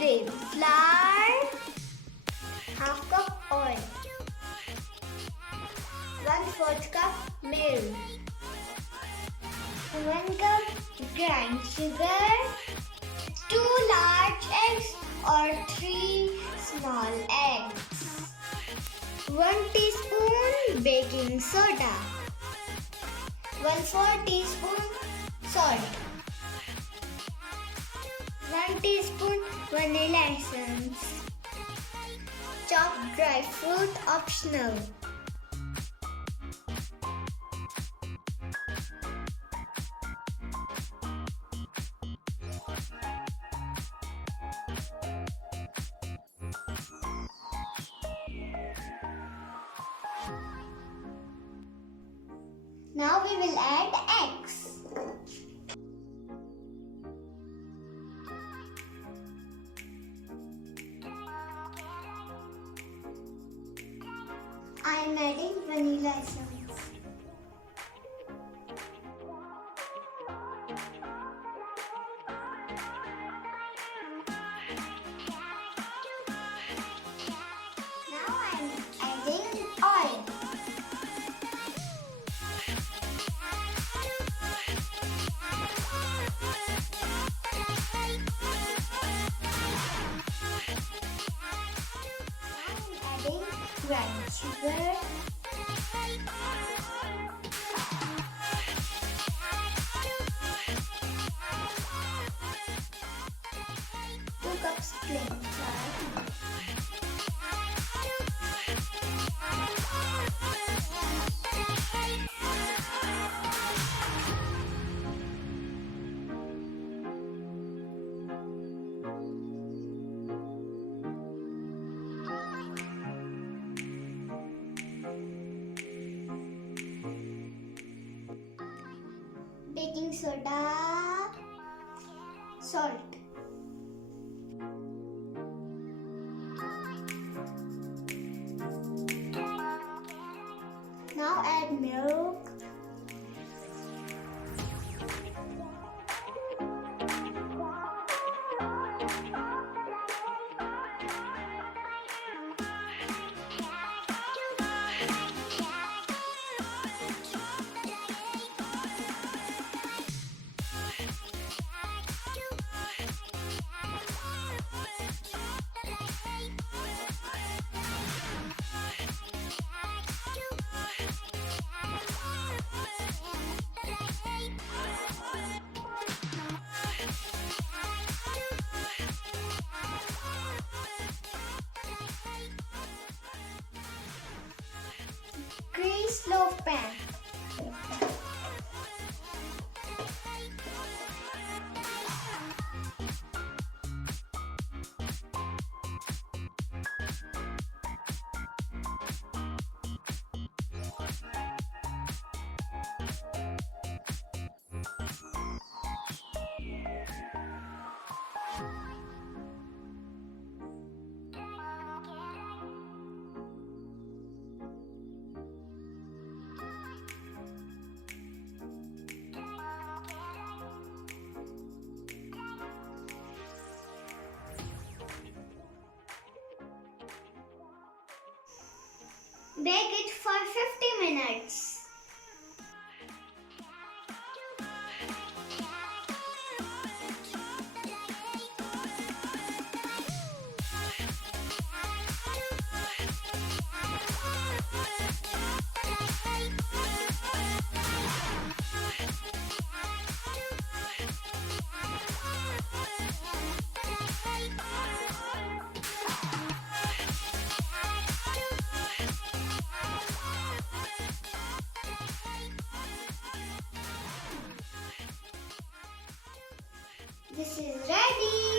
Then flour, half cup oil, 1/4 cup milk, 1 cup grind sugar, 2 large eggs or 3 small eggs, 1 teaspoon baking soda, 1/4 teaspoon salt, 1 teaspoon vanilla essence, chopped dry fruit optional. Now we will add eggs. I am adding vanilla essence. Now I am adding oil. Adding grind sugar, two cups plain flour, baking soda, salt. Now add milk, grease loaf pan. Bake it for 50 minutes. This is ready.